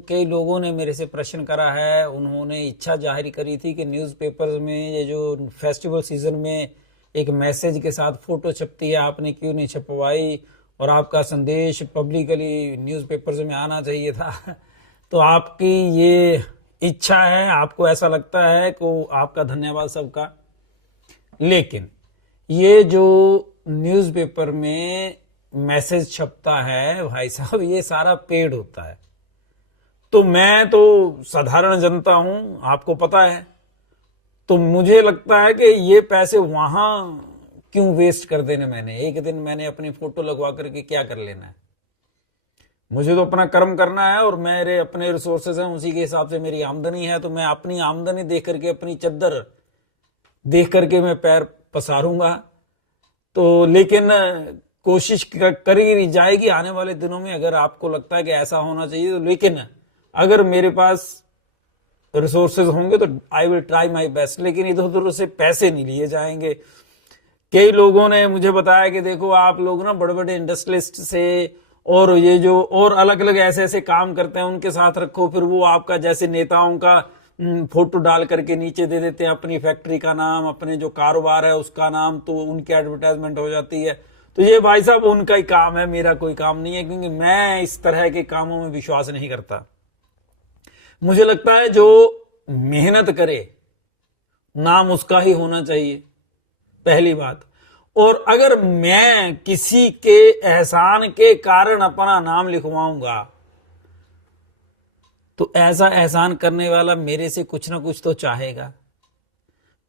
कई लोगों ने मेरे से प्रश्न करा है, उन्होंने इच्छा जाहिर करी थी कि न्यूज़पेपर्स में ये जो फेस्टिवल सीजन में एक मैसेज के साथ फोटो छपती है, आपने क्यों नहीं छपवाई और आपका संदेश पब्लिकली न्यूज़पेपर्स में आना चाहिए था। तो आपकी ये इच्छा है, आपको ऐसा लगता है कि आपका धन्यवाद सबका। लेकिन ये जो न्यूज़पेपर में मैसेज छपता है भाई साहब, ये सारा पेड होता है। तो मैं तो साधारण जनता हूं, आपको पता है, तो मुझे लगता है कि ये पैसे वहां क्यों वेस्ट कर देने। मैंने एक दिन मैंने अपनी फोटो लगवा करके क्या कर लेना है। मुझे तो अपना कर्म करना है और मेरे अपने रिसोर्सेज हैं, उसी के हिसाब से मेरी आमदनी है। तो मैं अपनी आमदनी देख करके, अपनी चद्दर देख करके मैं पैर पसारूंगा। तो लेकिन कोशिश करी जाएगी आने वाले दिनों में, अगर आपको लगता है कि ऐसा होना चाहिए तो। लेकिन अगर मेरे पास रिसोर्सेज होंगे तो I will try my best. लेकिन इधर उधर से पैसे नहीं लिए जाएंगे। कई लोगों ने मुझे बताया कि देखो आप लोग ना बड़े बड़े इंडस्ट्रियलिस्ट से और ये जो और अलग अलग ऐसे ऐसे काम करते हैं उनके साथ रखो, फिर वो आपका जैसे नेताओं का फोटो डाल करके नीचे दे देते हैं अपनी फैक्ट्री का नाम, अपने जो कारोबार है उसका नाम, तो उनकी एडवर्टाइजमेंट हो जाती है। तो ये भाई साहब उनका ही काम है, मेरा कोई काम नहीं है, क्योंकि मैं इस तरह के कामों में विश्वास नहीं करता। मुझे लगता है जो मेहनत करे नाम उसका ही होना चाहिए, पहली बात। और अगर मैं किसी के एहसान के कारण अपना नाम लिखवाऊंगा तो ऐसा एहसान करने वाला मेरे से कुछ ना कुछ तो चाहेगा,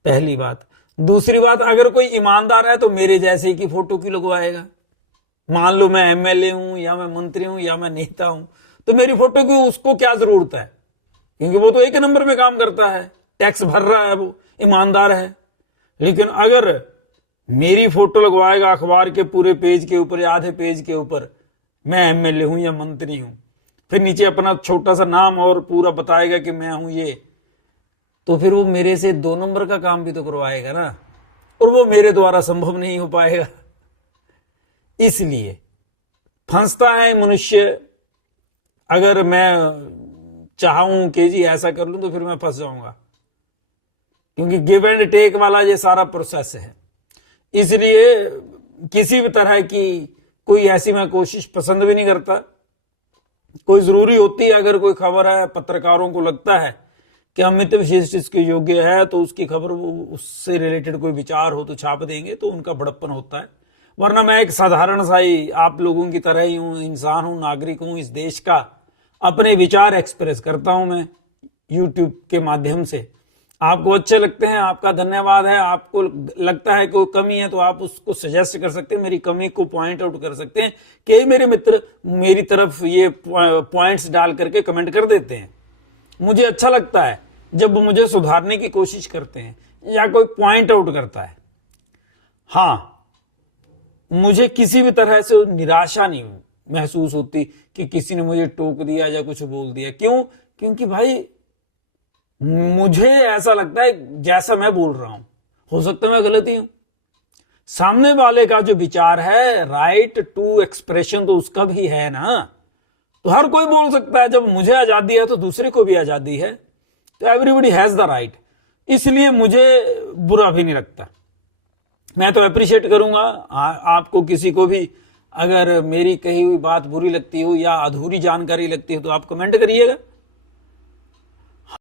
पहली बात। दूसरी बात, अगर कोई ईमानदार है तो मेरे जैसे की फोटो क्यों लगवाएगा। मान लो मैं एमएलए हूं या मैं मंत्री हूं या मैं नेता हूं, तो मेरी फोटो की उसको क्या जरूरत है, क्योंकि वो तो एक नंबर में काम करता है, टैक्स भर रहा है, वो ईमानदार है। लेकिन अगर मेरी फोटो लगवाएगा अखबार के पूरे पेज के ऊपर या आधे पेज के ऊपर, मैं एमएलए हूं या मंत्री हूं, फिर नीचे अपना छोटा सा नाम और पूरा बताएगा कि मैं हूं ये, तो फिर वो मेरे से 2 नंबर का काम भी तो करवाएगा ना, और वो मेरे द्वारा संभव नहीं हो पाएगा। इसलिए फंसता है मनुष्य। अगर मैं चाहूं कि जी ऐसा कर लूं तो फिर मैं फंस जाऊंगा, क्योंकि गिव एंड टेक वाला ये सारा प्रोसेस है। इसलिए किसी भी तरह की कोई ऐसी मैं कोशिश पसंद भी नहीं करता। कोई जरूरी होती है, अगर कोई खबर है, पत्रकारों को लगता है कि अमित विशिष्ट इसके योग्य है, तो उसकी खबर उससे रिलेटेड कोई विचार हो तो छाप देंगे, तो उनका बड़प्पन होता है। वरना मैं एक साधारण सा ही आप लोगों की तरह ही हूं, इंसान हूं, नागरिक हूं, इस देश का। अपने विचार एक्सप्रेस करता हूं मैं यूट्यूब के माध्यम से। आपको अच्छे लगते हैं, आपका धन्यवाद है। आपको लगता है कोई कमी है तो आप उसको सजेस्ट कर सकते हैं, मेरी कमी को पॉइंट आउट कर सकते हैं। कई मेरे मित्र मेरी तरफ ये पॉइंट्स डाल करके कमेंट कर देते हैं। मुझे अच्छा लगता है जब मुझे सुधारने की कोशिश करते हैं या कोई पॉइंट आउट करता है। हाँ, मुझे किसी भी तरह से निराशा नहीं महसूस होती कि किसी ने मुझे टोक दिया या कुछ बोल दिया। क्यों? क्योंकि भाई मुझे ऐसा लगता है जैसा मैं बोल रहा हूं, हो सकता है मैं गलत ही हूं। सामने वाले का जो विचार है, राइट टू एक्सप्रेशन तो उसका भी है ना। तो हर कोई बोल सकता है। जब मुझे आजादी है तो दूसरे को भी आजादी है, तो एवरीबडी हैज द राइट। इसलिए मुझे बुरा भी नहीं लगता। मैं तो अप्रिशिएट करूंगा आपको, किसी को भी अगर मेरी कही हुई बात बुरी लगती हो या अधूरी जानकारी लगती हो तो आप कमेंट करिएगा।